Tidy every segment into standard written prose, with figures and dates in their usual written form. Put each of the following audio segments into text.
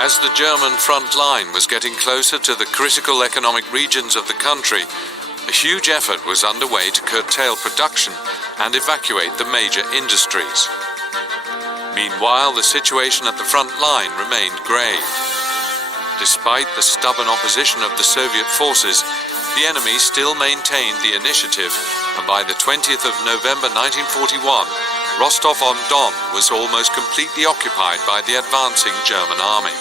As the German front line was getting closer to the critical economic regions of the country, a huge effort was underway to curtail production and evacuate the major industries. Meanwhile, the situation at the front line remained grave. Despite the stubborn opposition of the Soviet forces, the enemy still maintained the initiative, and by the 20th of November 1941, Rostov-on-Don was almost completely occupied by the advancing German army.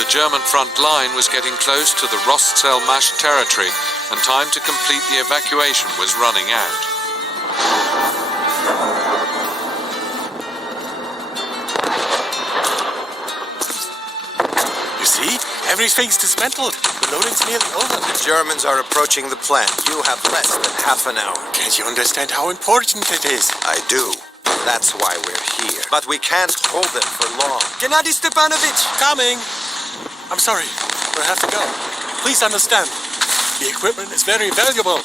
The German front line was getting close to the Rostselmash territory, and time to complete the evacuation was running out. You see? Everything's dismantled. The loading's nearly over. The Germans are approaching the plant. You have less than half an hour. Can't you understand how important it is? I do. That's why we're here. But we can't hold them for long. Gennady Stepanovich! Coming! I'm sorry. We'll have to go. Please understand. The equipment is very valuable.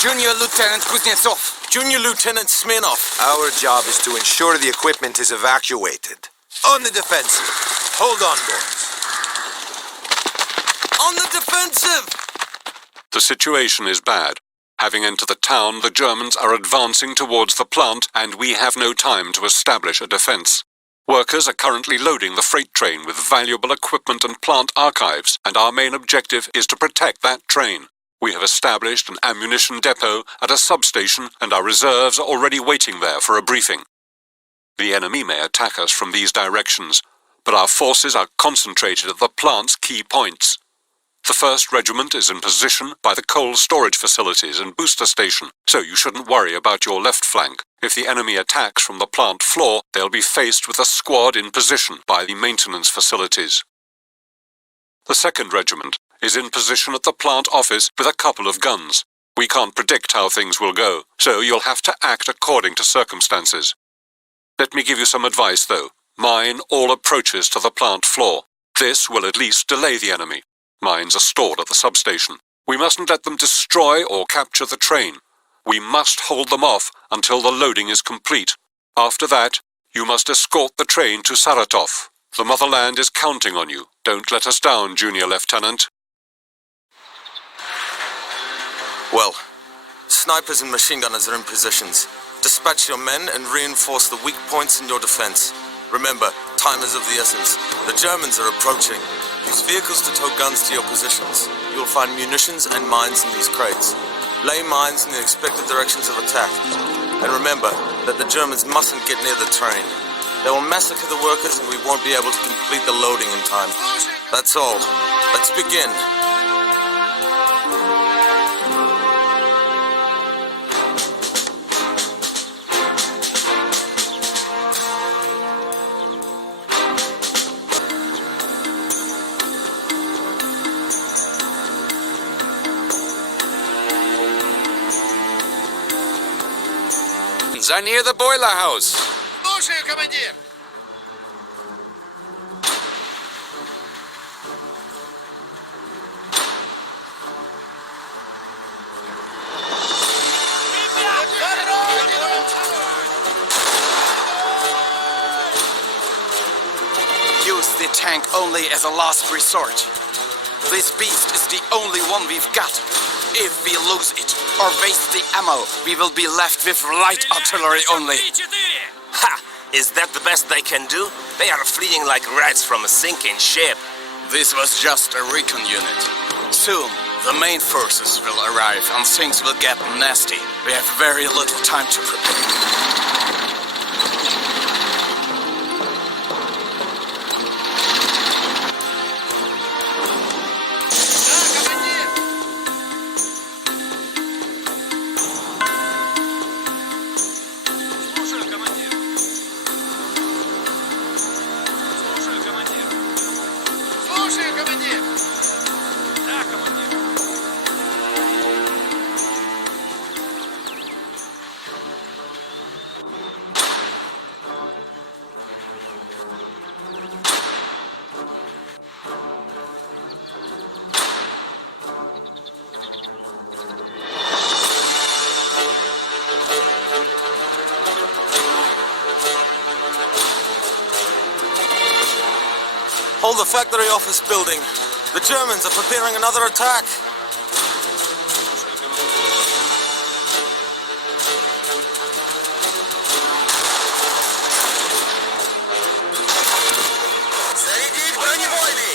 Junior Lieutenant Kuznetsov. Junior Lieutenant Smirnov. Our job is to ensure the equipment is evacuated. On the defensive. Hold on, boys. On the defensive! The situation is bad. Having entered the town, the Germans are advancing towards the plant, and we have no time to establish a defense. Workers are currently loading the freight train with valuable equipment and plant archives, and our main objective is to protect that train. We have established an ammunition depot at a substation, and our reserves are already waiting there for a briefing. The enemy may attack us from these directions, but our forces are concentrated at the plant's key points. The 1st Regiment is in position by the coal storage facilities and booster station, so you shouldn't worry about your left flank. If the enemy attacks from the plant floor, they'll be faced with a squad in position by the maintenance facilities. The 2nd Regiment is in position at the plant office with a couple of guns. We can't predict how things will go, so you'll have to act according to circumstances. Let me give you some advice, though. Mine all approaches to the plant floor. This will at least delay the enemy. Mines are stored at the substation. We mustn't let them destroy or capture the train. We must hold them off until the loading is complete. After that, you must escort the train to Saratov. The motherland is counting on you. Don't let us down, Junior Lieutenant. Well, snipers and machine gunners are in positions. Dispatch your men and reinforce the weak points in your defense. Remember, time is of the essence. The Germans are approaching. Use vehicles to tow guns to your positions. You will find munitions and mines in these crates. Lay mines in the expected directions of attack. And remember that the Germans mustn't get near the train. They will massacre the workers and we won't be able to complete the loading in time. That's all. Let's begin. Are near the boiler house. Слушаю, командир. Use the tank only as a last resort. This beast is the only one we've got. If we lose it or waste the ammo, we will be left with light artillery only. Ha! Is that the best they can do? They are fleeing like rats from a sinking ship. This was just a recon unit. Soon, the main forces will arrive and things will get nasty. We have very little time to prepare. Hold the factory office building. The Germans are preparing another attack. Зарядить бронебойный!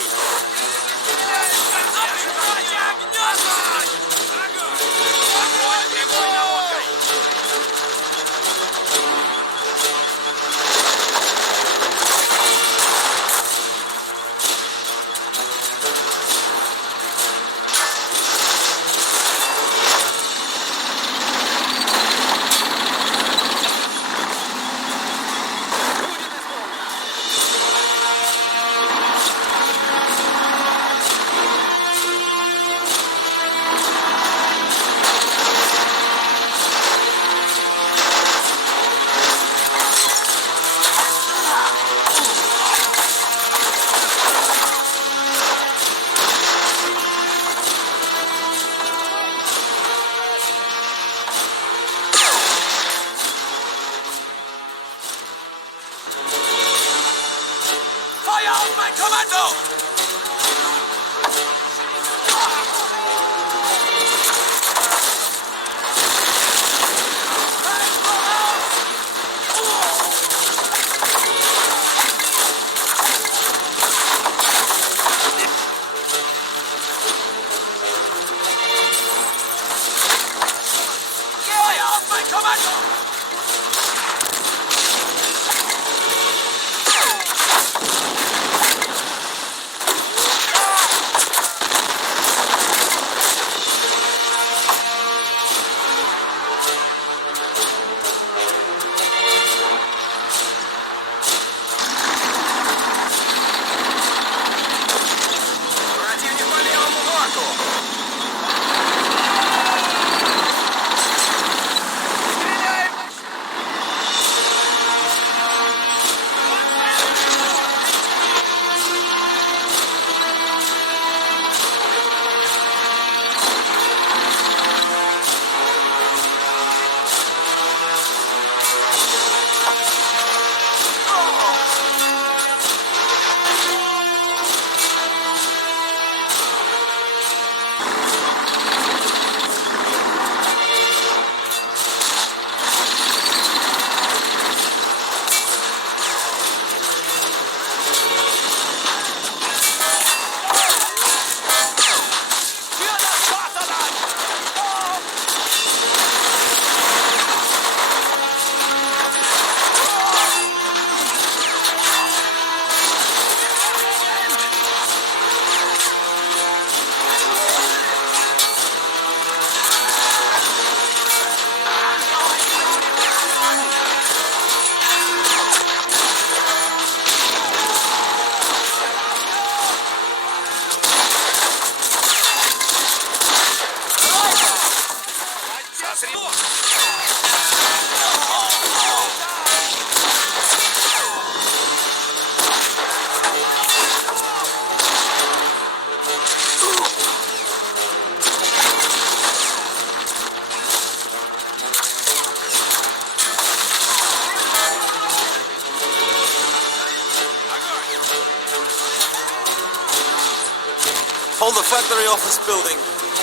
Hold the factory office building.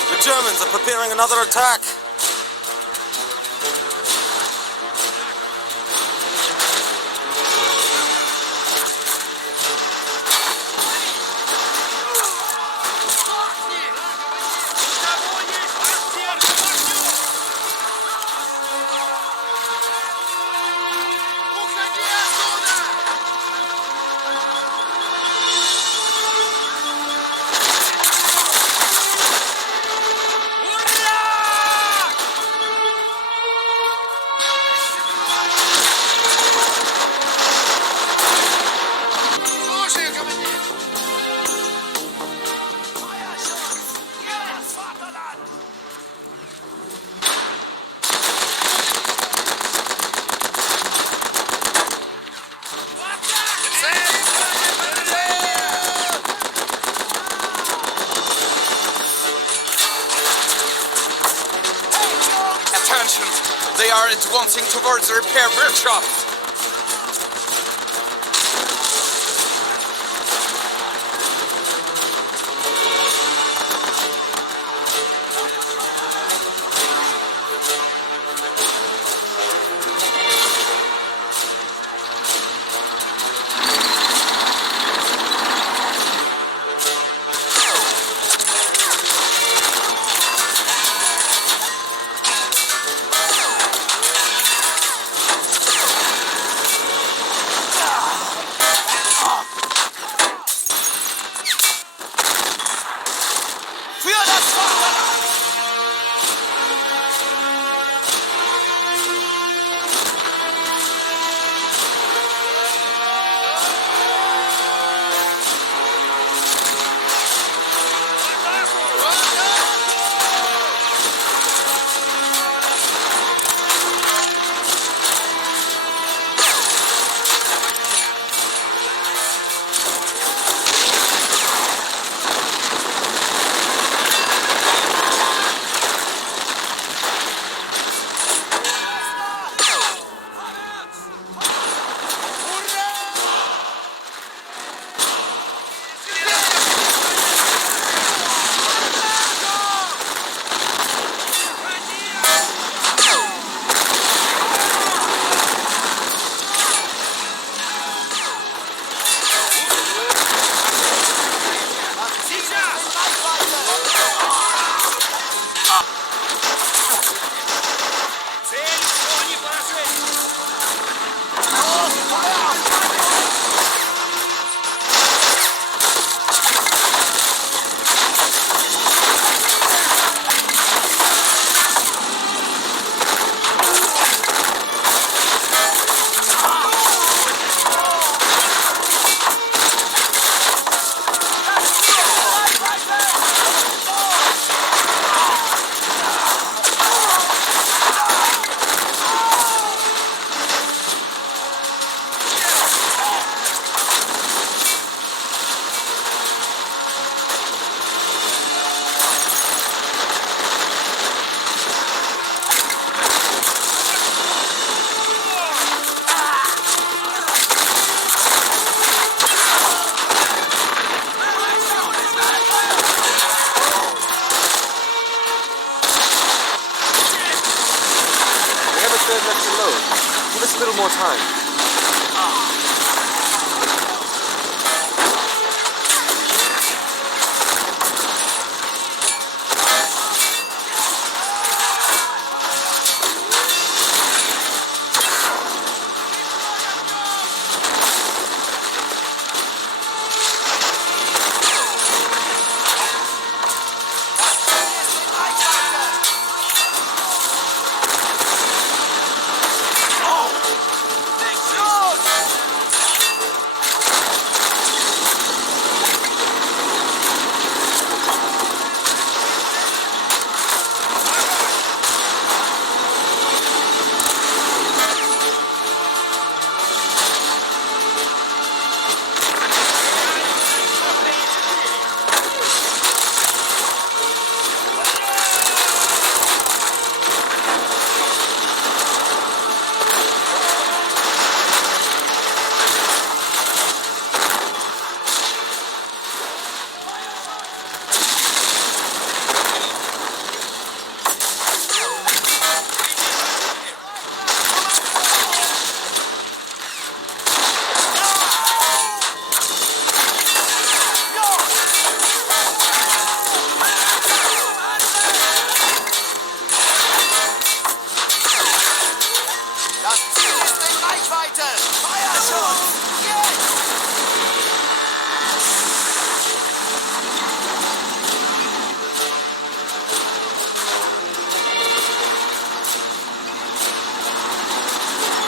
The Germans are preparing another attack. They are advancing towards the repair workshop. more time.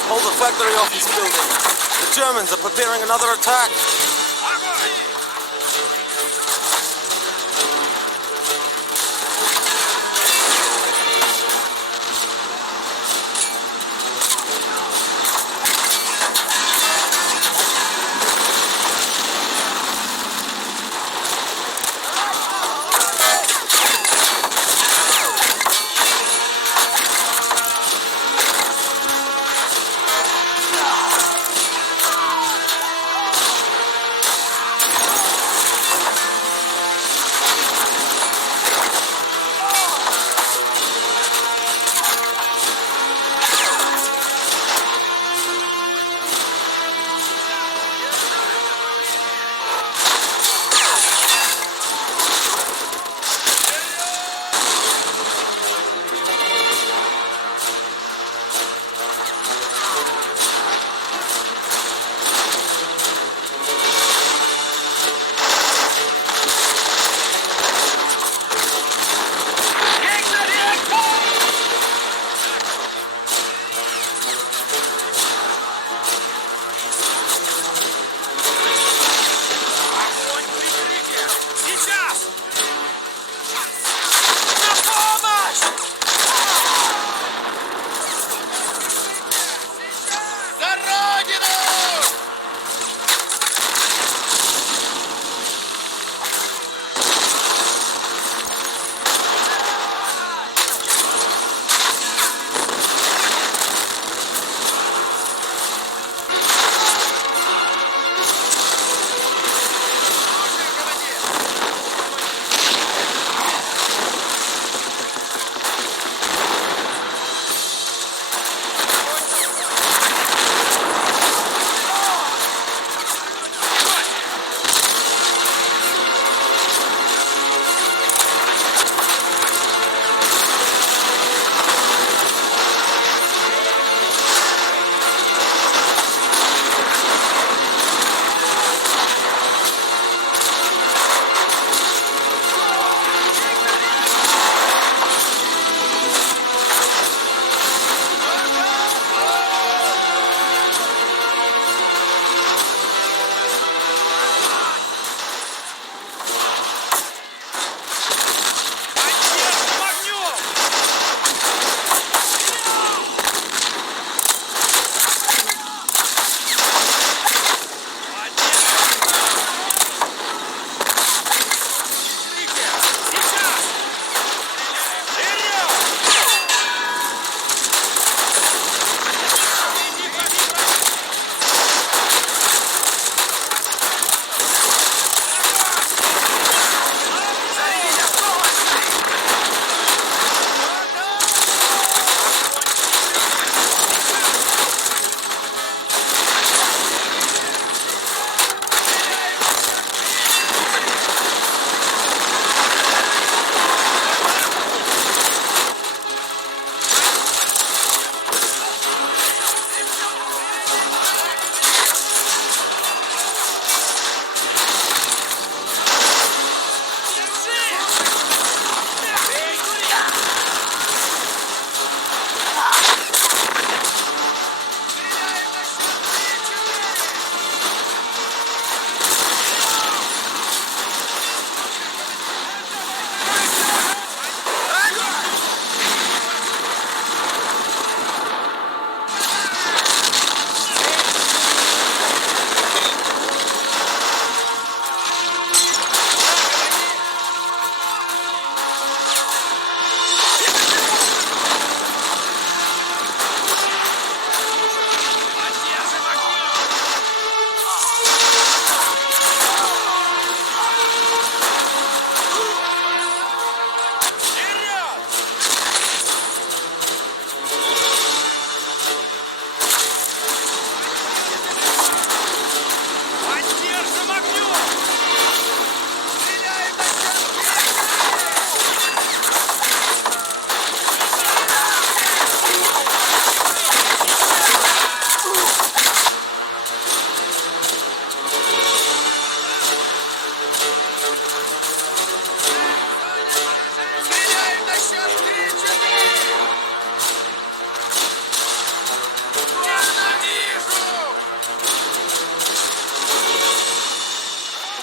Hold the factory office building. The Germans are preparing another attack.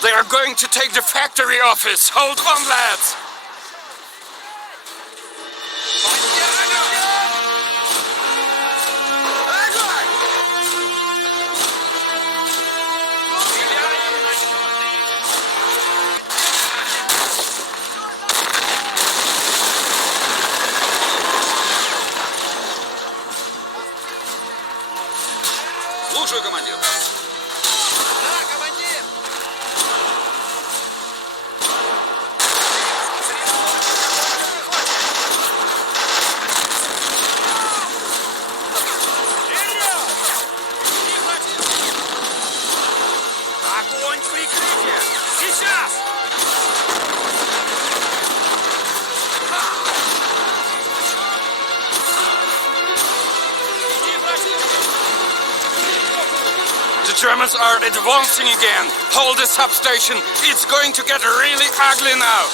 They are going to take the factory office! Hold on, lads! Слушаю, командир. Огонь прикрытие! Сейчас! The Germans are advancing again. Hold the substation. It's going to get really ugly now.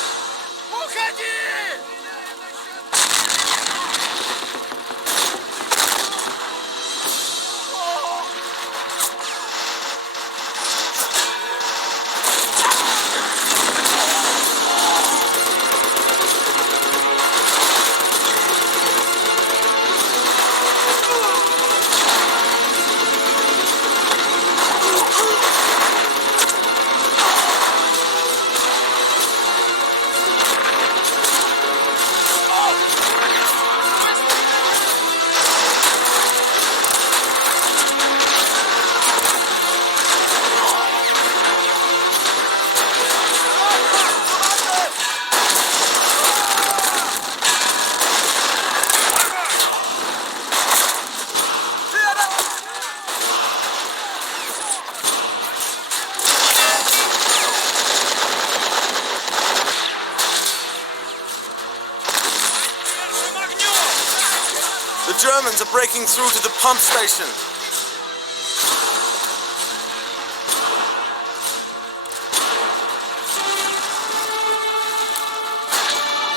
The Germans are breaking through to the pump station.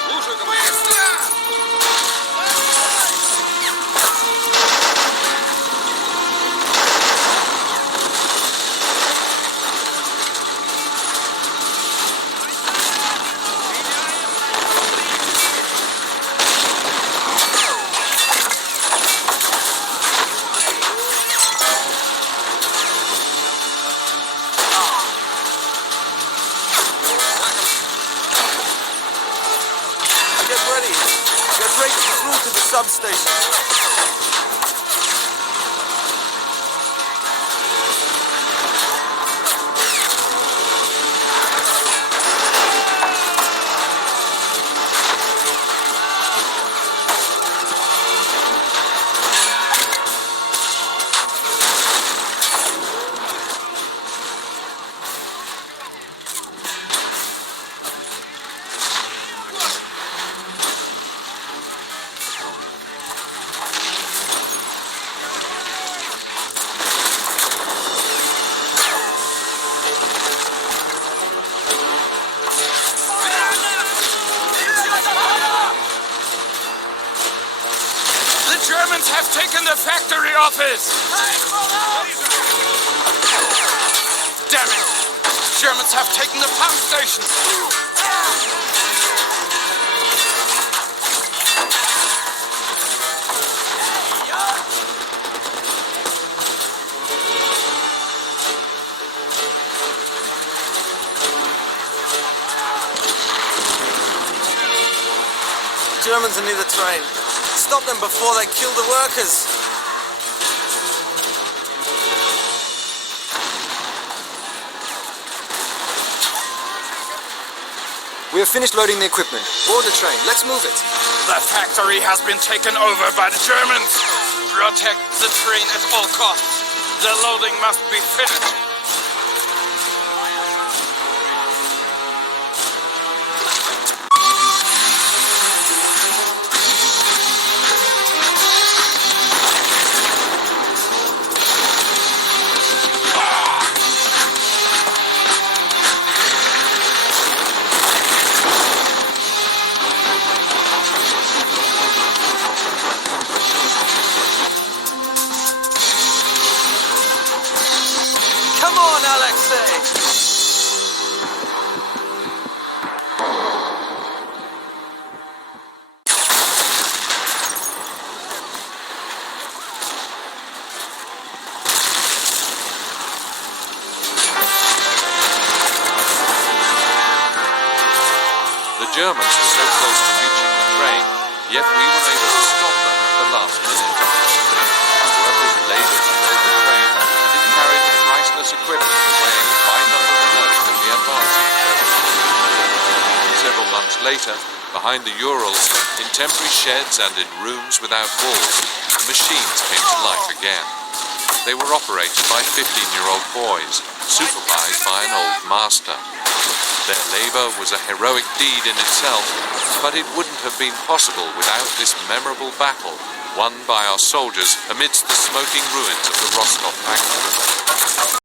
Слушаю, командир. Get ready. They're breaking through to the substation. The Germans have taken the factory office! Damn it! The Germans have taken the pump station! Germans are near the train. Stop them before they kill the workers. We have finished loading the equipment. Board the train. Let's move it. The factory has been taken over by the Germans. Protect the train at all costs. The loading must be finished. Germans were so close to reaching the train, yet we were able to stop them at the last minute. Workers labored to load the train, and it carried the priceless equipment away right under the nose of the advancing Germans. Several months later, behind the Urals, in temporary sheds and in rooms without walls, the machines came to life again. They were operated by 15-year-old boys, supervised by an old master. Their labor was a heroic deed in itself, but it wouldn't have been possible without this memorable battle won by our soldiers amidst the smoking ruins of the Rostov factory.